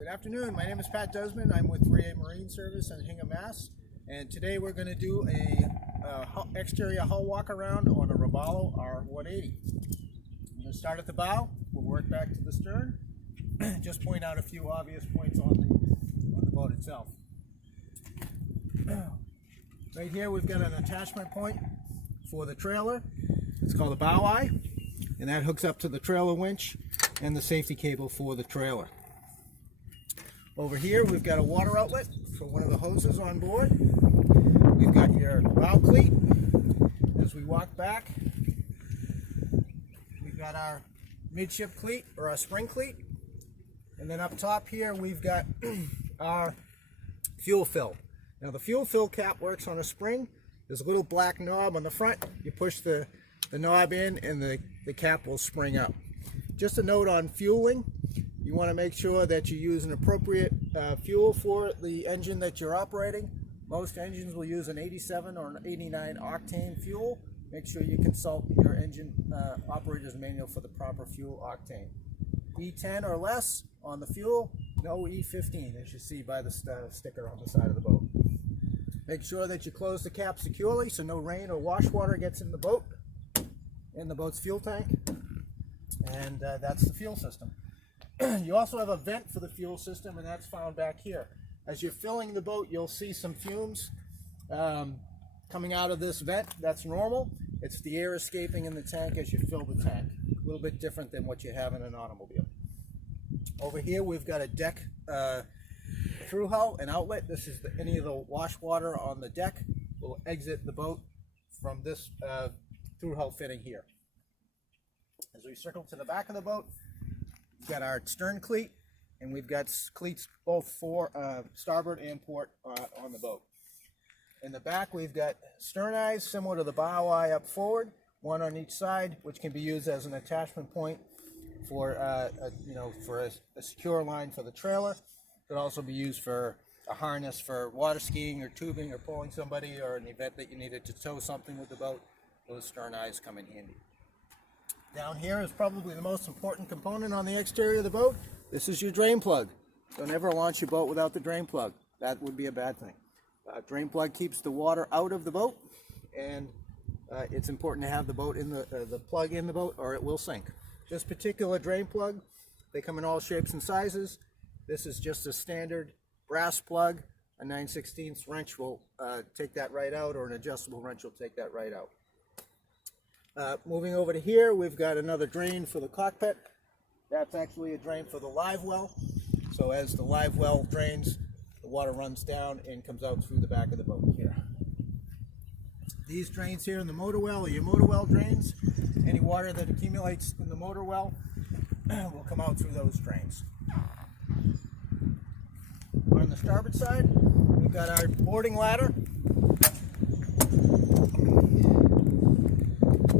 Good afternoon, my name is Pat Desmond. I'm with 3A Marine Service in Hingham, Mass. And today we're going to do a exterior hull walk around on a Robalo R180. I'm going to start at the bow, we'll work back to the stern, just point out a few obvious points on the boat itself. Right here we've got an attachment point for the trailer. It's called a bow eye, and that hooks up to the trailer winch and the safety cable for the trailer. Over here we've got a water outlet for one of the hoses on board. We've got your bow cleat. As we walk back, we've got our midship cleat or our spring cleat. And then up top here we've got our fuel fill. Now the fuel fill cap works on a spring. There's a little black knob on the front. You push the knob in and the cap will spring up. Just a note on fueling. You want to make sure that you use an appropriate fuel for the engine that you're operating. Most engines will use an 87 or an 89 octane fuel. Make sure you consult your engine operator's manual for the proper fuel octane. E10 or less on the fuel, no E15, as you see by the sticker on the side of the boat. Make sure that you close the cap securely so no rain or wash water gets in the boat's fuel tank. And that's the fuel system. You also have a vent for the fuel system, and that's found back here. As you're filling the boat, you'll see some fumes coming out of this vent. That's normal. It's the air escaping in the tank as you fill the tank. A little bit different than what you have in an automobile. Over here we've got a deck through hull, an outlet. This is any of the wash water on the deck will exit the boat from this through hull fitting here. As we circle to the back of the boat, we've got our stern cleat, and we've got cleats both for starboard and port on the boat. In the back we've got stern eyes similar to the bow eye up forward, one on each side, which can be used as an attachment point for a secure line for the trailer. It could also be used for a harness for water skiing or tubing or pulling somebody, or in the event that you needed to tow something with the boat. Those stern eyes come in handy. Down here is probably the most important component on the exterior of the boat. This is your drain plug. Don't ever launch your boat without the drain plug. That would be a bad thing. Drain plug keeps the water out of the boat, and it's important to have the boat in the plug in the boat, or it will sink. This particular drain plug, they come in all shapes and sizes. This is just a standard brass plug. A 9/16 wrench will take that right out, or an adjustable wrench will take that right out. Moving over to here, we've got another drain for the cockpit. That's actually a drain for the live well. So as the live well drains, the water runs down and comes out through the back of the boat here. These drains here in the motor well are your motor well drains. Any water that accumulates in the motor well will come out through those drains. On the starboard side, we've got our boarding ladder.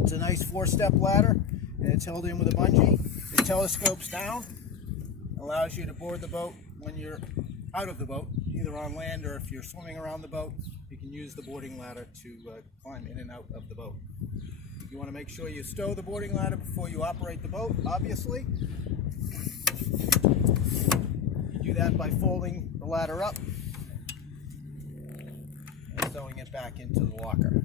It's a nice 4-step ladder, and it's held in with a bungee. It telescopes down, allows you to board the boat when you're out of the boat, either on land or if you're swimming around the boat. You can use the boarding ladder to climb in and out of the boat. You want to make sure you stow the boarding ladder before you operate the boat, obviously. You do that by folding the ladder up and stowing it back into the locker.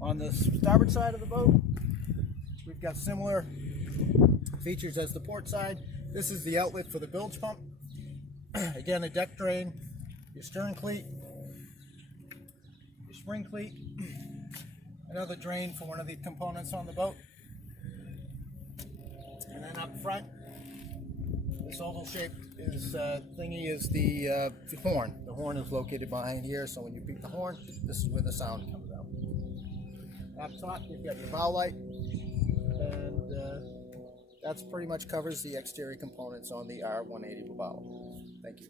On the starboard side of the boat, we've got similar features as the port side. This is the outlet for the bilge pump. Again, a deck drain, your stern cleat, your spring cleat, another drain for one of the components on the boat. And then up front, this oval shaped thingy is the horn. The horn is located behind here, so when you beat the horn, this is where the sound comes out. Up top, you've got your bow light, and that's pretty much covers the exterior components on the R180 Robalo. Thank you.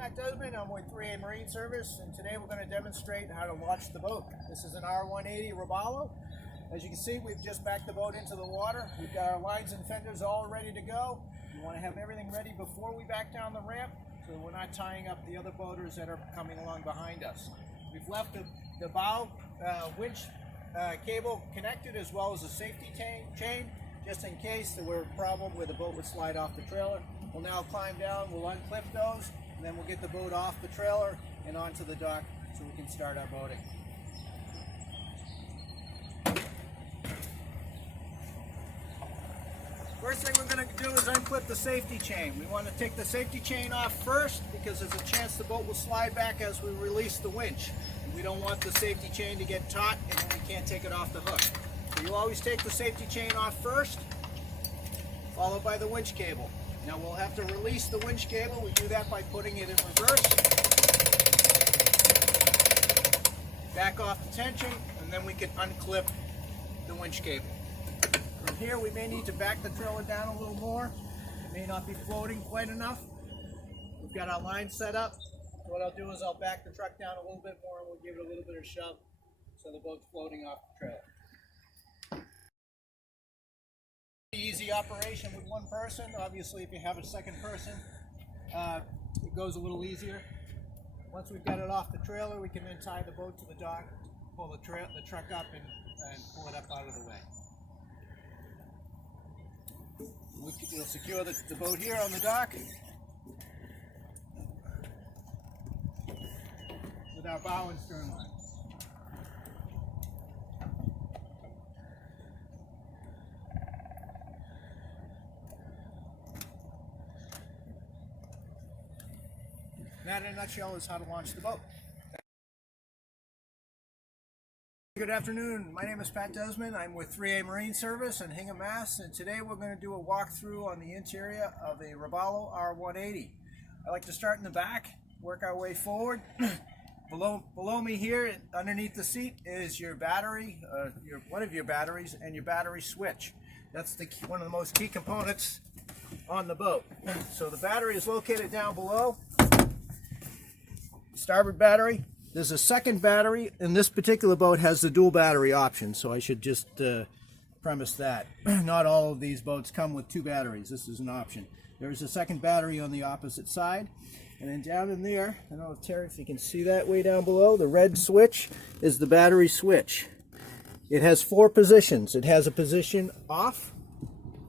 Pat Desmond. I'm with 3A Marine Service, and today we're going to demonstrate how to launch the boat. This is an R180 Robalo. As you can see, we've just backed the boat into the water. We've got our lines and fenders all ready to go. We want to have everything ready before we back down the ramp, so we're not tying up the other boaters that are coming along behind us. We've left the bow winch cable connected, as well as a safety chain, just in case there were a problem where the boat would slide off the trailer. We'll now climb down, we'll unclip those, and then we'll get the boat off the trailer and onto the dock so we can start our boating. First thing we're going to do is unclip the safety chain. We want to take the safety chain off first because there's a chance the boat will slide back as we release the winch. We don't want the safety chain to get taut and then we can't take it off the hook. So you always take the safety chain off first, followed by the winch cable. Now we'll have to release the winch cable. We do that by putting it in reverse. Back off the tension, and then we can unclip the winch cable. From here we may need to back the trailer down a little more. It may not be floating quite enough. We've got our line set up. So what I'll do is I'll back the truck down a little bit more and we'll give it a little bit of shove so the boat's floating off the trailer. Easy operation with one person. Obviously, if you have a second person, it goes a little easier. Once we've got it off the trailer, we can then tie the boat to the dock, pull the truck up, and pull it up out of the way. We'll secure the boat here on the dock with our bow and stern line. That, in a nutshell, is how to launch the boat. Good afternoon. My name is Pat Desmond. I'm with 3A Marine Service in Hingham, Mass. And today we're going to do a walkthrough on the interior of a Robalo R180. I like to start in the back, work our way forward. Below me here, underneath the seat, is your battery, one of your batteries, and your battery switch. That's one of the most key components on the boat. So the battery is located down below. Starboard battery. There's a second battery, and this particular boat has the dual battery option, so I should just premise that. Not all of these boats come with two batteries. This is an option. There's a second battery on the opposite side, and then down in there, I don't know, Terry, if you can see that way down below, the red switch is the battery switch. It has 4 positions. It has a position off,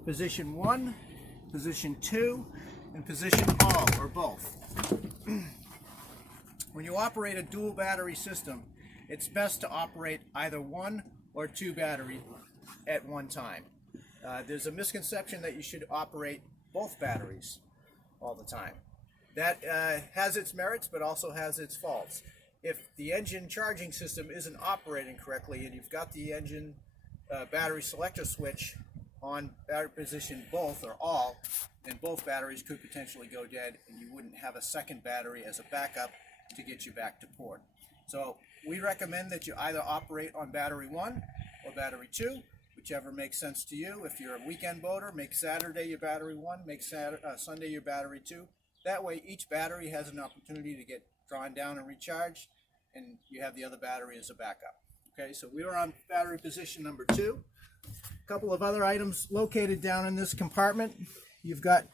position 1, position 2, and position all, or both. When you operate a dual battery system, it's best to operate either 1 or 2 batteries at one time. There's a misconception that you should operate both batteries all the time. That has its merits, but also has its faults. If the engine charging system isn't operating correctly and you've got the engine battery selector switch on battery position both or all, then both batteries could potentially go dead and you wouldn't have a second battery as a backup to get you back to port. So we recommend that you either operate on battery 1 or battery 2, whichever makes sense to you. If you're a weekend boater, make Saturday your battery 1, make Sunday your battery 2. That way each battery has an opportunity to get drawn down and recharged, and you have the other battery as a backup. Okay, so we are on battery position number 2. A couple of other items located down in this compartment. You've got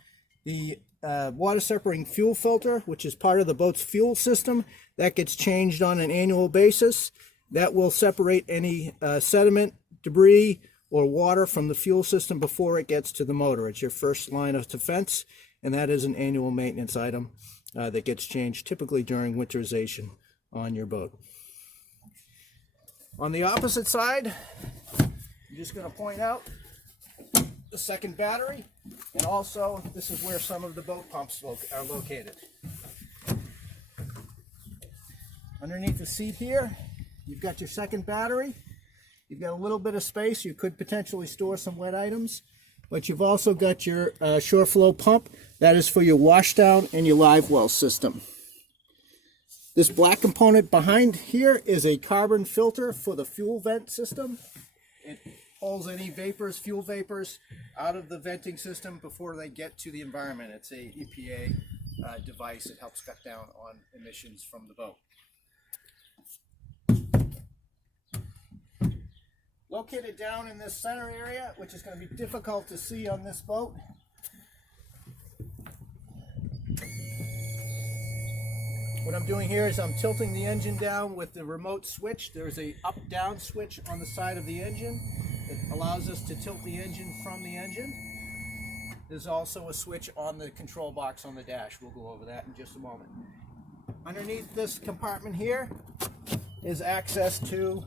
the water separating fuel filter, which is part of the boat's fuel system. That gets changed on an annual basis. That will separate any sediment, debris, or water from the fuel system before it gets to the motor. It's your first line of defense, and that is an annual maintenance item that gets changed typically during winterization on your boat. On the opposite side, I'm just going to point out the second battery, and also this is where some of the boat pumps are located. Underneath the seat here, you've got your second battery. You've got a little bit of space. You could potentially store some wet items, but you've also got your shore flow pump. That is for your washdown and your live well system. This black component behind here is a carbon filter for the fuel vent system. It pulls any vapors, fuel vapors, out of the venting system before they get to the environment. It's a EPA device. It helps cut down on emissions from the boat. Located down in this center area, which is going to be difficult to see on this boat, what I'm doing here is I'm tilting the engine down with the remote switch. There's a up-down switch on the side of the engine. It allows us to tilt the engine from the engine. There's also a switch on the control box on the dash. We'll go over that in just a moment. Underneath this compartment here is access to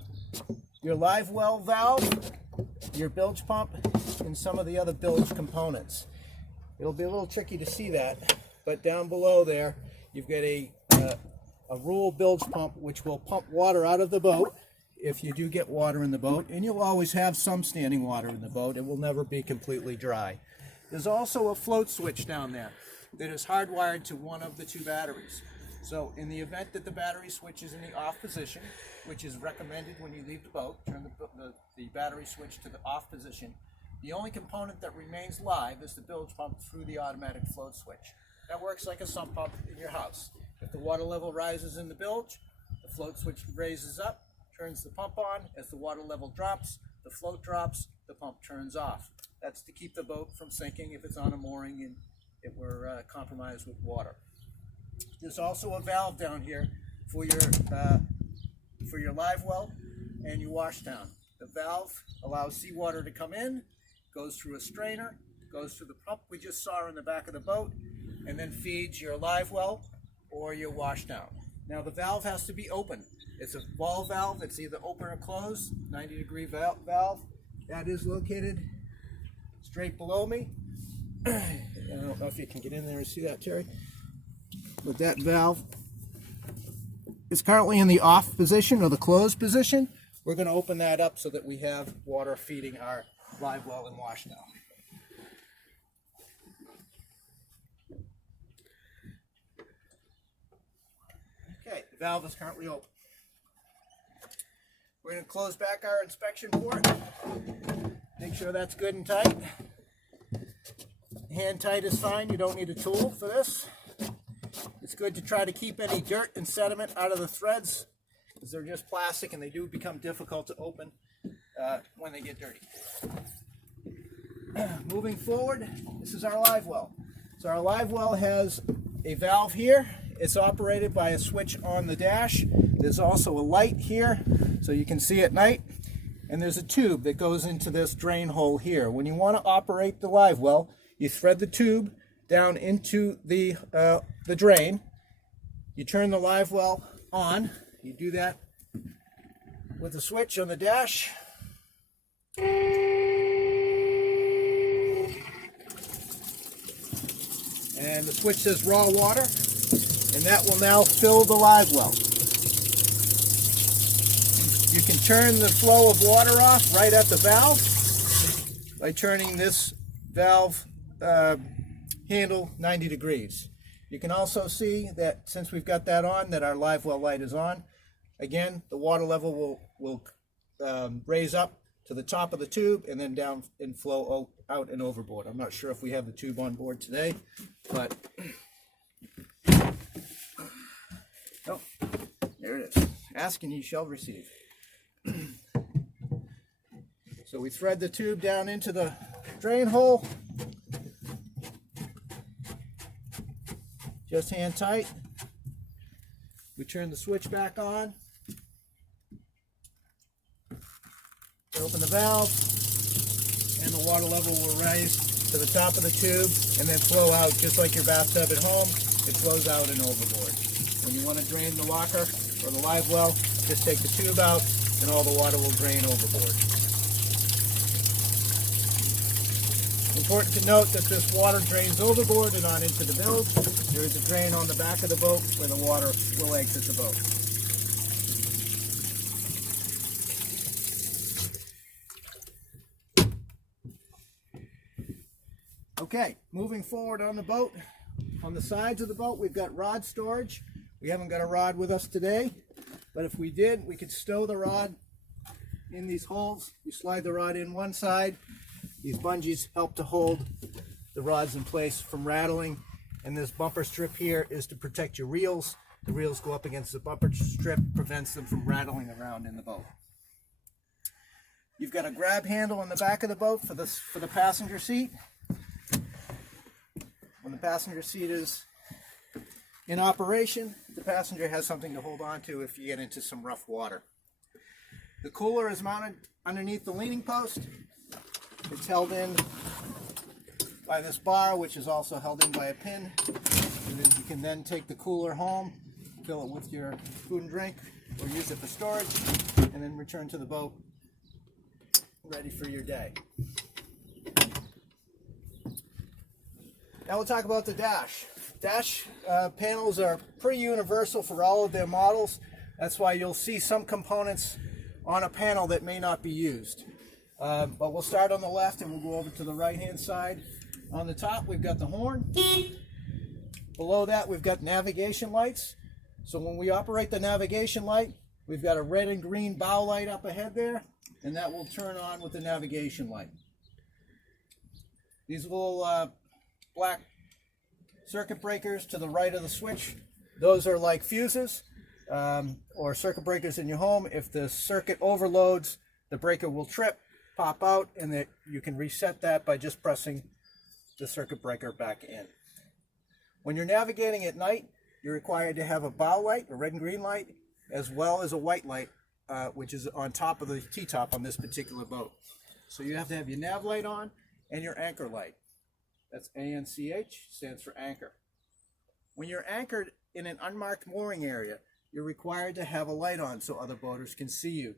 your live well valve, your bilge pump, and some of the other bilge components. It'll be a little tricky to see that, but down below there you've got a rule bilge pump which will pump water out of the boat if you do get water in the boat, and you'll always have some standing water in the boat. It will never be completely dry. There's also a float switch down there that is hardwired to one of the two batteries. So in the event that the battery switch is in the off position, which is recommended when you leave the boat, turn the battery switch to the off position. The only component that remains live is the bilge pump through the automatic float switch. That works like a sump pump in your house. If the water level rises in the bilge, the float switch raises up, turns the pump on. As the water level drops, the float drops, the pump turns off. That's to keep the boat from sinking if it's on a mooring and it were compromised with water. There's also a valve down here for your live well and your washdown. The valve allows seawater to come in, goes through a strainer, goes through the pump we just saw in the back of the boat, and then feeds your live well or your washdown. Now the valve has to be open. It's a ball valve. It's either open or closed, 90-degree valve. That is located straight below me. I don't know if you can get in there and see that, Terry. But that valve is currently in the off position or the closed position. We're going to open that up so that we have water feeding our live well and washdown. Okay, the valve is currently open. We're going to close back our inspection port. Make sure that's good and tight. Hand tight is fine. You don't need a tool for this. It's good to try to keep any dirt and sediment out of the threads, because they're just plastic and they do become difficult to open when they get dirty. Moving forward, this is our live well. So our live well has a valve here. It's operated by a switch on the dash. There's also a light here so you can see at night. And there's a tube that goes into this drain hole here. When you want to operate the live well, you thread the tube down into the drain. You turn the live well on. You do that with the switch on the dash. And the switch says raw water, and that will now fill the live well. You can turn the flow of water off right at the valve by turning this valve handle 90 degrees. You can also see that since we've got that on, that our live well light is on. Again, the water level will raise up to the top of the tube and then down and flow out and overboard. I'm not sure if we have the tube on board today, but oh, there it is. Ask and ye shall receive. So we thread the tube down into the drain hole. Just hand tight. We turn the switch back on. Open the valve, and the water level will rise to the top of the tube and then flow out just like your bathtub at home. It flows out and overboard. When you want to drain the locker or the live well, just take the tube out and all the water will drain overboard. Important to note that this water drains overboard and not into the bilge. There is a drain on the back of the boat where the water will exit the boat. Okay, moving forward on the boat. On the sides of the boat, we've got rod storage. We haven't got a rod with us today, but if we did, we could stow the rod in these holes. You slide the rod in one side. These bungees help to hold the rods in place from rattling and this bumper strip here is to protect your reels. The reels go up against the bumper strip, prevents them from rattling around in the boat. You've got a grab handle in the back of the boat for the passenger seat. When the passenger seat is in operation, the passenger has something to hold on to if you get into some rough water. The cooler is mounted underneath the leaning post. It's held in by this bar, which is also held in by a pin. And then you can then take the cooler home, fill it with your food and drink, or use it for storage, and then return to the boat ready for your day. Now we'll talk about the dash. Dash panels are pretty universal for all of their models. That's why you'll see some components on a panel that may not be used. But we'll start on the left and we'll go over to the right hand side. On the top we've got the horn. Below that we've got navigation lights. So when we operate the navigation light, we've got a red and green bow light up ahead there, and that will turn on with the navigation light. These little black circuit breakers to the right of the switch, those are like fuses or circuit breakers in your home. If the circuit overloads, the breaker will trip, pop out, and you can reset that by just pressing the circuit breaker back in. When you're navigating at night, you're required to have a bow light, a red and green light, as well as a white light, which is on top of the T-top on this particular boat. So you have to have your nav light on and your anchor light. That's ANCH, stands for anchor. When you're anchored in an unmarked mooring area, you're required to have a light on so other boaters can see you.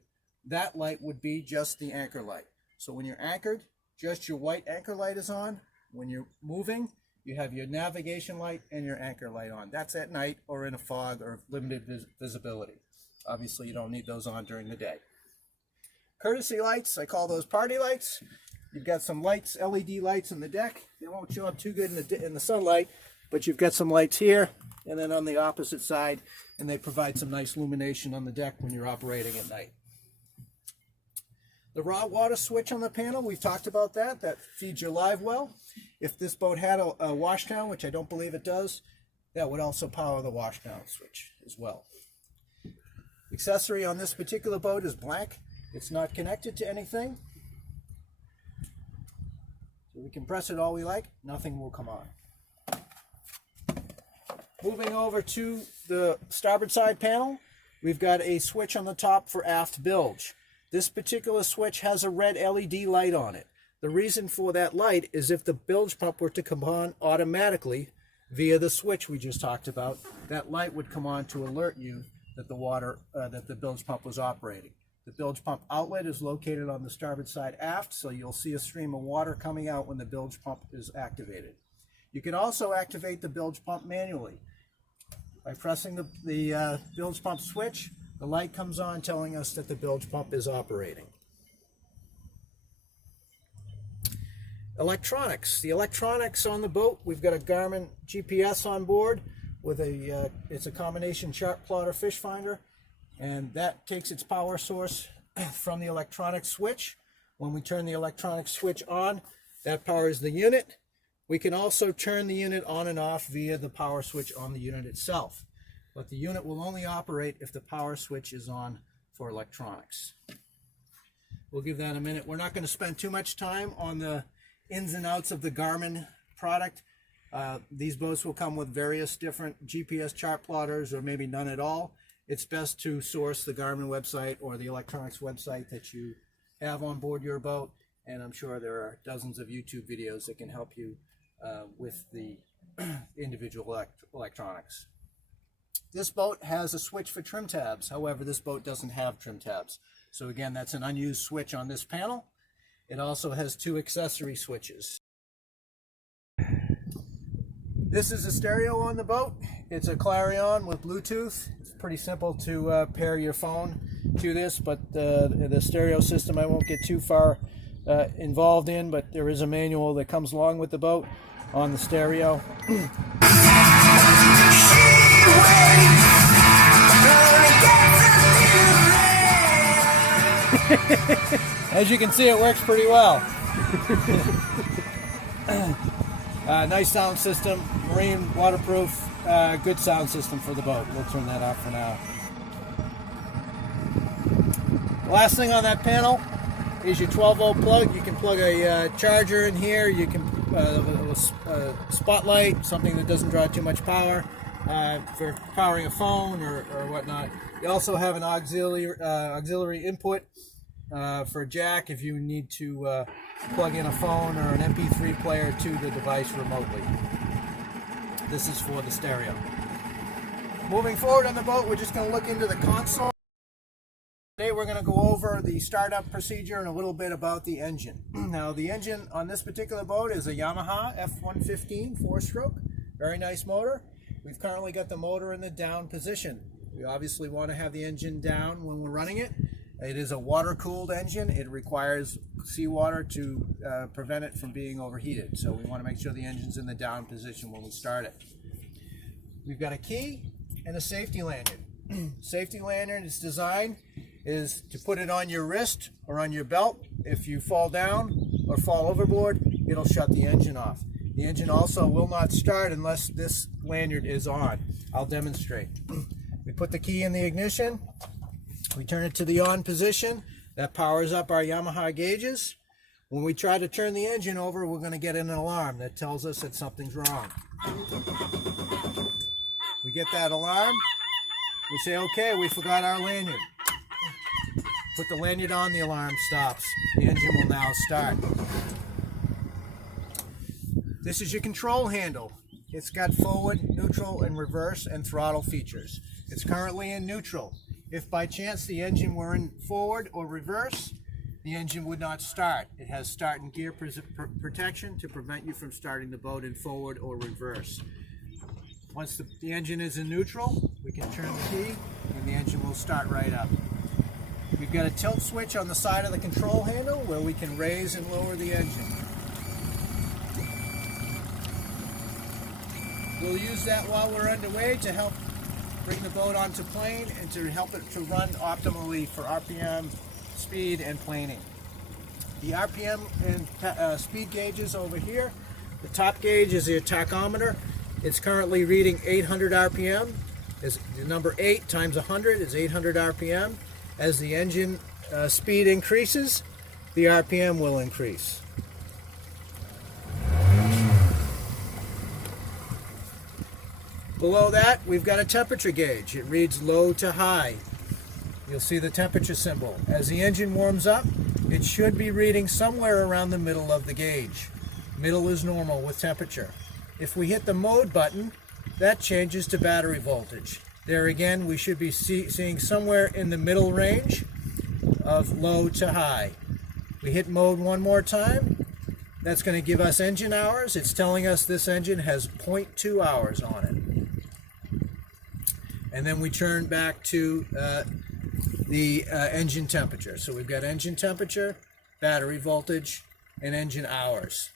That light would be just the anchor light. So when you're anchored, just your white anchor light is on. When you're moving, you have your navigation light and your anchor light on. That's at night or in a fog or limited visibility. Obviously, you don't need those on during the day. Courtesy lights, I call those party lights. You've got some lights, LED lights in the deck. They won't show up too good in the sunlight, but you've got some lights here and then on the opposite side, and they provide some nice illumination on the deck when you're operating at night. The raw water switch on the panel, we've talked about that. That feeds your live well. If this boat had a washdown, which I don't believe it does, that would also power the washdown switch as well. Accessory on this particular boat is blank. It's not connected to anything. So we can press it all we like, nothing will come on. Moving over to the starboard side panel, we've got a switch on the top for aft bilge. This particular switch has a red LED light on it. The reason for that light is if the bilge pump were to come on automatically via the switch we just talked about, that light would come on to alert you that the bilge pump was operating. The bilge pump outlet is located on the starboard side aft, so you'll see a stream of water coming out when the bilge pump is activated. You can also activate the bilge pump manually. By pressing the bilge pump switch, the light comes on telling us that the bilge pump is operating. Electronics. The electronics on the boat, we've got a Garmin GPS on board with it's a combination chart plotter fish finder, and that takes its power source from the electronic switch. When we turn the electronic switch on, that powers the unit. We can also turn the unit on and off via the power switch on the unit itself. But the unit will only operate if the power switch is on for electronics. We'll give that a minute. We're not going to spend too much time on the ins and outs of the Garmin product. These boats will come with various different GPS chart plotters or maybe none at all. It's best to source the Garmin website or the electronics website that you have on board your boat, and I'm sure there are dozens of YouTube videos that can help you with the individual electronics. This boat has a switch for trim tabs. However, this boat doesn't have trim tabs. So again, that's an unused switch on this panel. It also has two accessory switches. This is a stereo on the boat. It's a Clarion with Bluetooth. It's pretty simple to pair your phone to this, but the stereo system I won't get too far involved in, but there is a manual that comes along with the boat on the stereo. As you can see, it works pretty well. Nice sound system, marine, waterproof, good sound system for the boat. We'll turn that off for now. The last thing on that panel is your 12-volt plug. You can plug a charger in here. You can a spotlight, something that doesn't draw too much power for powering a phone or whatnot. You also have an auxiliary input for a jack if you need to plug in a phone or an MP3 player to the device remotely. This is for the stereo. Moving forward on the boat, we're just going to look into the console. Today we're going to go over the startup procedure and a little bit about the engine. Now the engine on this particular boat is a Yamaha F115 4-stroke. Very nice motor. We've currently got the motor in the down position. We obviously want to have the engine down when we're running it. It is a water-cooled engine. It requires seawater to prevent it from being overheated. So we want to make sure the engine's in the down position when we start it. We've got a key and a safety lanyard. Safety lanyard is designed is to put it on your wrist or on your belt. If you fall down or fall overboard, it'll shut the engine off. The engine also will not start unless this lanyard is on. I'll demonstrate. We put the key in the ignition. We turn it to the on position. That powers up our Yamaha gauges. When we try to turn the engine over, we're going to get an alarm that tells us that something's wrong. We get that alarm. We say, okay, we forgot our lanyard. Put the lanyard on, the alarm stops. The engine will now start. This is your control handle. It's got forward, neutral, and reverse and throttle features. It's currently in neutral. If by chance the engine were in forward or reverse, the engine would not start. It has start and gear protection to prevent you from starting the boat in forward or reverse. Once the engine is in neutral, we can turn the key and the engine will start right up. We've got a tilt switch on the side of the control handle where we can raise and lower the engine. We'll use that while we're underway to help bring the boat onto plane and to help it to run optimally for RPM, speed, and planing. The RPM and speed gauges over here. The top gauge is the tachometer. It's currently reading 800 RPM. The number 8 times 100 is 800 RPM. As the engine speed increases, the RPM will increase. Below that, we've got a temperature gauge. It reads low to high. You'll see the temperature symbol. As the engine warms up, it should be reading somewhere around the middle of the gauge. Middle is normal with temperature. If we hit the mode button, that changes to battery voltage. There again, we should be seeing somewhere in the middle range of low to high. We hit mode one more time. That's going to give us engine hours. It's telling us this engine has 0.2 hours on it. And then we turn back to the engine temperature. So we've got engine temperature, battery voltage, and engine hours.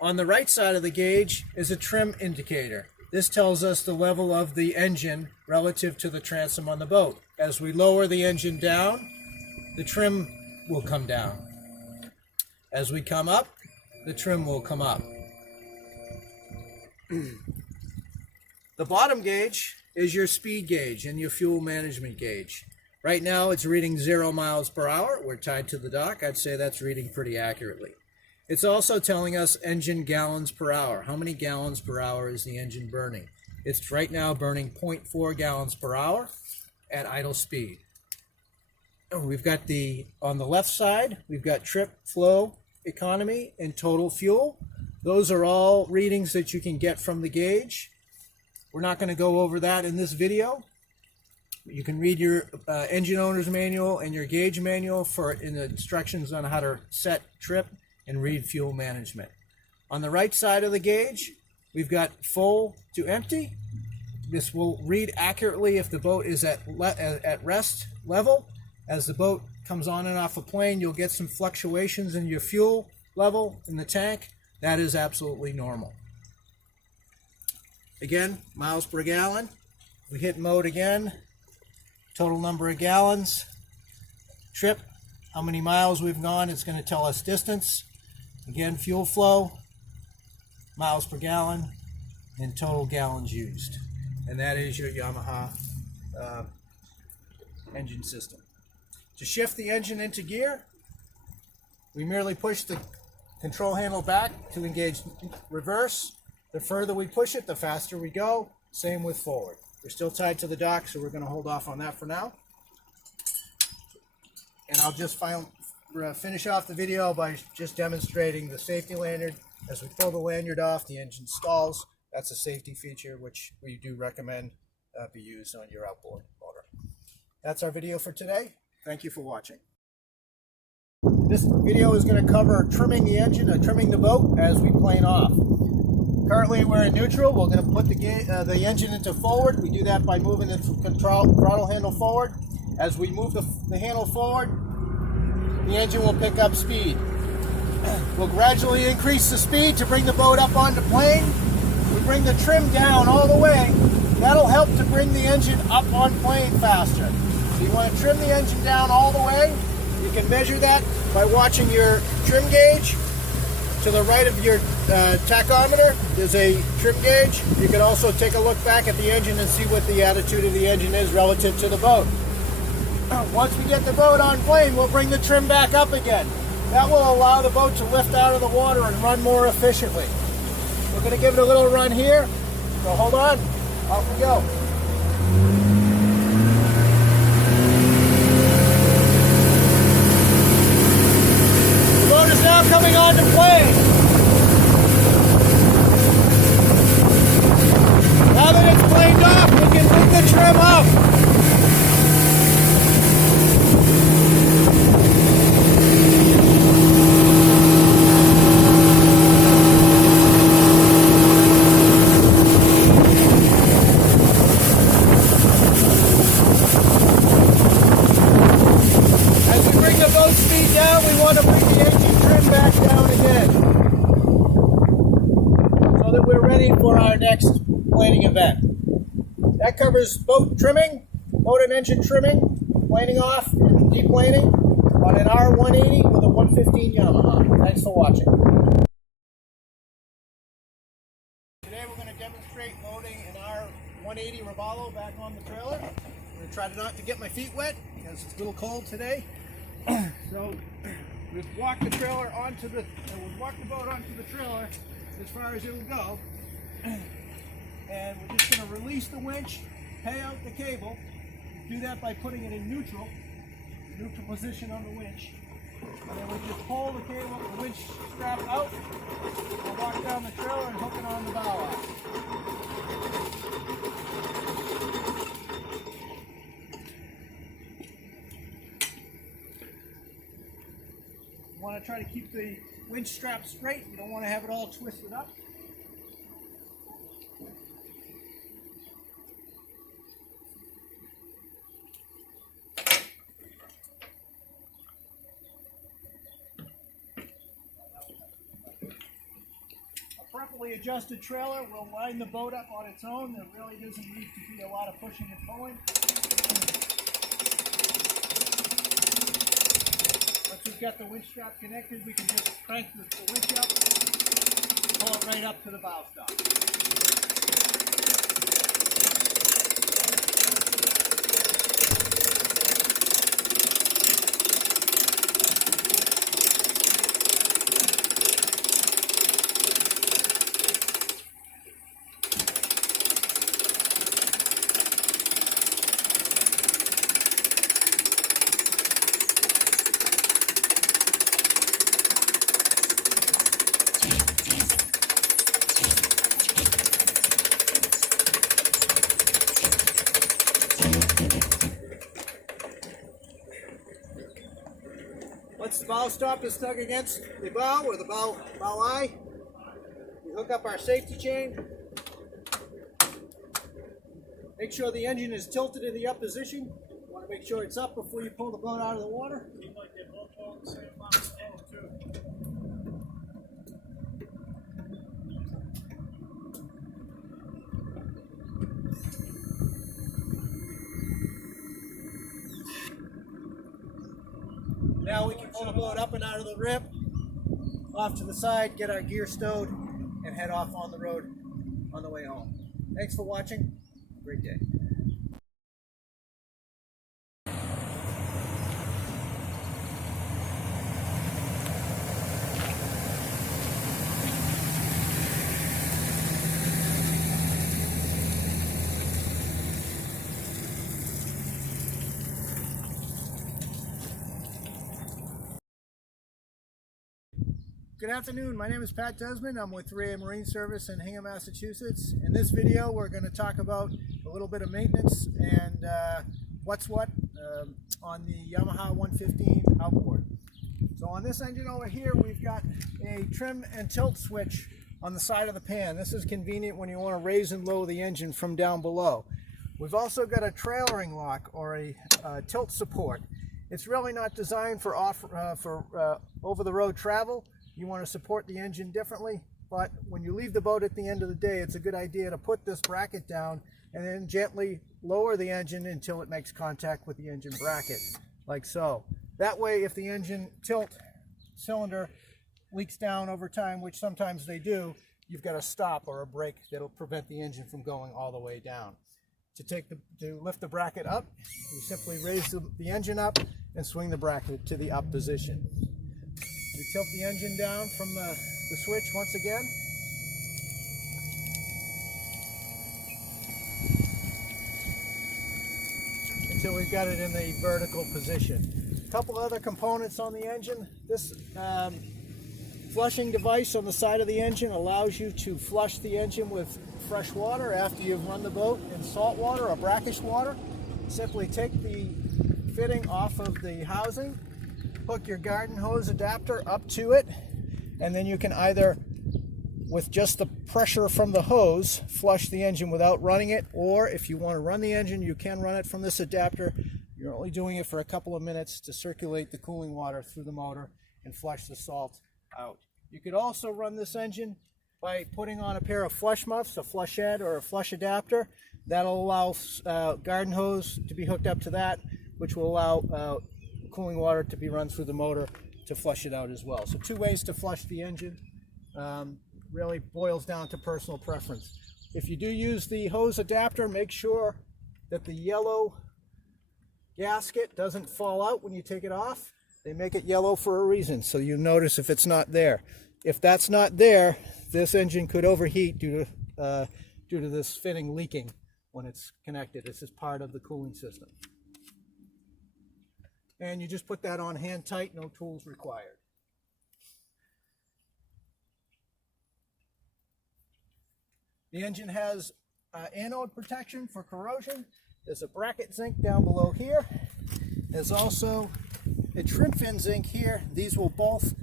On the right side of the gauge is a trim indicator. This tells us the level of the engine relative to the transom on the boat. As we lower the engine down, the trim will come down. As we come up, the trim will come up. The bottom gauge is your speed gauge and your fuel management gauge. Right now it's reading 0 miles per hour. We're tied to the dock. I'd say that's reading pretty accurately. It's also telling us engine gallons per hour. How many gallons per hour is the engine burning? It's right now burning 0.4 gallons per hour at idle speed. We've got on the left side, we've got trip, flow, economy, and total fuel. Those are all readings that you can get from the gauge. We're not going to go over that in this video. You can read your engine owner's manual and your gauge manual in the instructions on how to set trip and read fuel management. On the right side of the gauge, we've got full to empty. This will read accurately if the boat is at rest level. As the boat comes on and off a plane, you'll get some fluctuations in your fuel level in the tank. That is absolutely normal. Again, miles per gallon. We hit mode again. Total number of gallons. Trip, how many miles we've gone. It's going to tell us distance. Again, fuel flow, miles per gallon, and total gallons used. And that is your Yamaha engine system. To shift the engine into gear, we merely push the control handle back to engage reverse. The further we push it, the faster we go. Same with forward. We're still tied to the dock, so we're going to hold off on that for now. And I'll just finish off the video by just demonstrating the safety lanyard. As we pull the lanyard off, the engine stalls. That's a safety feature which we do recommend be used on your outboard motor. That's our video for today. Thank you for watching. This video is going to cover trimming the engine, trimming the boat as we plane off. Currently we're in neutral. We're going to put the engine into forward. We do that by moving the throttle handle forward. As we move the handle forward, the engine will pick up speed. We'll gradually increase the speed to bring the boat up onto plane. We bring the trim down all the way. That'll help to bring the engine up on plane faster. So you want to trim the engine down all the way. You can measure that by watching your trim gauge. To the right of your tachometer, there's a trim gauge. You can also take a look back at the engine and see what the attitude of the engine is relative to the boat. Once we get the boat on plane, we'll bring the trim back up again. That will allow the boat to lift out of the water and run more efficiently. We're going to give it a little run here. So hold on. Off we go. The boat is now coming onto plane. Now that it's planed off, we can pick the trim up. We want to bring the engine trim back down again so that we're ready for our next planing event. That covers boat trimming, boat and engine trimming, planing off, and deplaning on an R180 with a 115 Yamaha. Thanks for watching. Today we're going to demonstrate loading an R180 Robalo back on the trailer. I'm going to try not to get my feet wet because it's a little cold today. So we've walked the trailer onto the, we've walked the boat onto the trailer as far as it will go, and we're just going to release the winch, pay out the cable. Do that by putting it in neutral position on the winch, and then we just pull the cable, the winch strap out, and walk down the trailer and hook it on the bow arm. You want to try to keep the winch strap straight. You don't want to have it all twisted up. A properly adjusted trailer will line the boat up on its own. There really doesn't need to be a lot of pushing and pulling. Once we've got the winch strap connected, we can just crank the winch up, pull it right up to the bow stop. Once the bow stop is stuck against the bow or the bow eye, we hook up our safety chain. Make sure the engine is tilted in the up position. You want to make sure it's up before you pull the boat out of the water. Now we can pull the boat up and out of the rip off to the side, get our gear stowed, and head off on the road on the way home. Thanks for watching. Great day. Good afternoon, my name is Pat Desmond. I'm with 3A Marine Service in Hingham, Massachusetts. In this video we're going to talk about a little bit of maintenance and what's what on the Yamaha 115 outboard. So on this engine over here we've got a trim and tilt switch on the side of the pan. This is convenient when you want to raise and lower the engine from down below. We've also got a trailering lock or a tilt support. It's really not designed for over-the-road travel. You want to support the engine differently, but when you leave the boat at the end of the day, it's a good idea to put this bracket down and then gently lower the engine until it makes contact with the engine bracket, like so. That way, if the engine tilt cylinder leaks down over time, which sometimes they do, you've got a stop or a brake that'll prevent the engine from going all the way down. To lift the bracket up, you simply raise the engine up and swing the bracket to the up position. You tilt the engine down from the switch once again. Until we've got it in the vertical position. A couple other components on the engine. This flushing device on the side of the engine allows you to flush the engine with fresh water after you've run the boat in salt water or brackish water. Simply take the fitting off of the housing, hook your garden hose adapter up to it, and then you can either, with just the pressure from the hose, flush the engine without running it, or if you want to run the engine, you can run it from this adapter. You're only doing it for a couple of minutes to circulate the cooling water through the motor and flush the salt out. You could also run this engine by putting on a pair of flush muffs, a flush head or a flush adapter. That'll allow garden hose to be hooked up to that, which will allow cooling water to be run through the motor to flush it out as well. So two ways to flush the engine. Really boils down to personal preference. If you do use the hose adapter, make sure that the yellow gasket doesn't fall out when you take it off. They make it yellow for a reason, so you notice if it's not there. If that's not there, this engine could overheat due to this fitting leaking when it's connected. This is part of the cooling system. And you just put that on hand tight, no tools required. The engine has anode protection for corrosion. There's a bracket zinc down below here. There's also a trim fin zinc here. These will both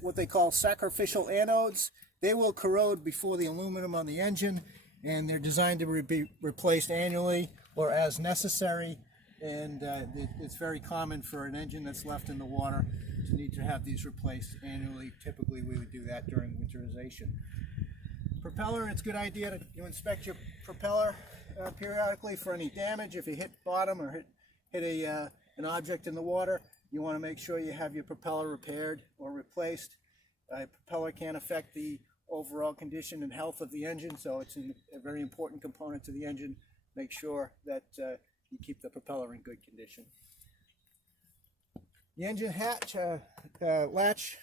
what they call sacrificial anodes. They will corrode before the aluminum on the engine, and they're designed to be replaced annually or as necessary. And it's very common for an engine that's left in the water to need to have these replaced annually. Typically we would do that during winterization. Propeller, it's a good idea to inspect your propeller periodically for any damage. If you hit bottom or hit an object in the water, you want to make sure you have your propeller repaired or replaced. Propeller can affect the overall condition and health of the engine, so it's a very important component to the engine. Make sure that you keep the propeller in good condition. The engine hatch latch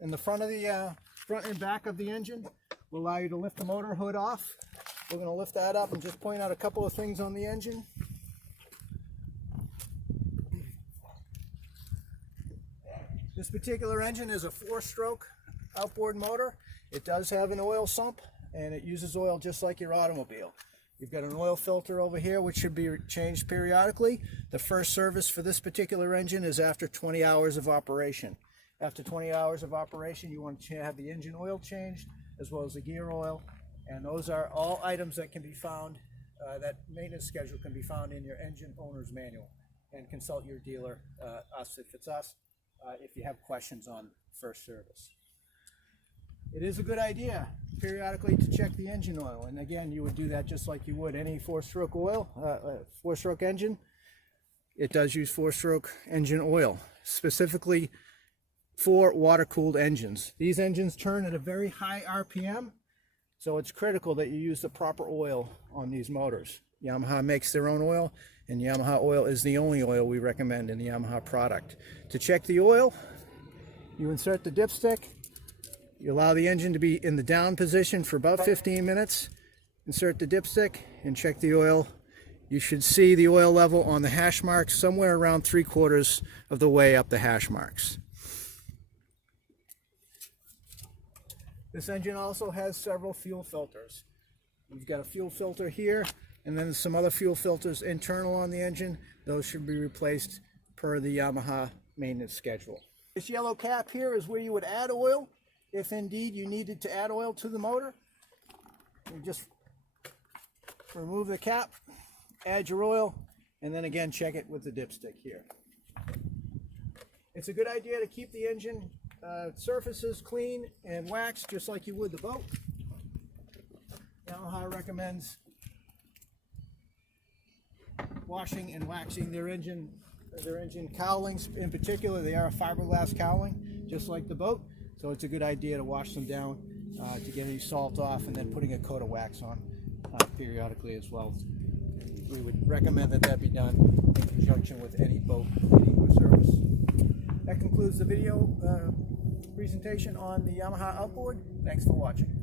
in the front and back of the engine will allow you to lift the motor hood off. We're going to lift that up and just point out a couple of things on the engine. This particular engine is a 4-stroke outboard motor. It does have an oil sump, and it uses oil just like your automobile. You've got an oil filter over here which should be changed periodically. The first service for this particular engine is after 20 hours of operation. After 20 hours of operation, you want to have the engine oil changed as well as the gear oil, and those are all items that can be found, that maintenance schedule can be found in your engine owner's manual. And consult your dealer, us if it's us, if you have questions on first service. It is a good idea periodically to check the engine oil, and again, you would do that just like you would any 4-stroke oil, 4-stroke engine. It does use 4-stroke engine oil. Specifically for water-cooled engines. These engines turn at a very high RPM, so it's critical that you use the proper oil on these motors. Yamaha makes their own oil, and Yamaha oil is the only oil we recommend in the Yamaha product. To check the oil, you insert the dipstick, you allow the engine to be in the down position for about 15 minutes, insert the dipstick, and check the oil. You should see the oil level on the hash marks somewhere around 3/4 of the way up the hash marks. This engine also has several fuel filters. We've got a fuel filter here, and then some other fuel filters internal on the engine. Those should be replaced per the Yamaha maintenance schedule. This yellow cap here is where you would add oil, if indeed you needed to add oil to the motor. You just remove the cap, add your oil, and then again check it with the dipstick here. It's a good idea to keep the engine surfaces clean and waxed just like you would the boat. Yamaha recommends washing and waxing their engine cowlings. In particular, they are a fiberglass cowling just like the boat, so it's a good idea to wash them down to get any salt off, and then putting a coat of wax on periodically as well. We would recommend that be done in conjunction with any boat cleaning or service. That concludes the video presentation on the Yamaha outboard. Thanks for watching.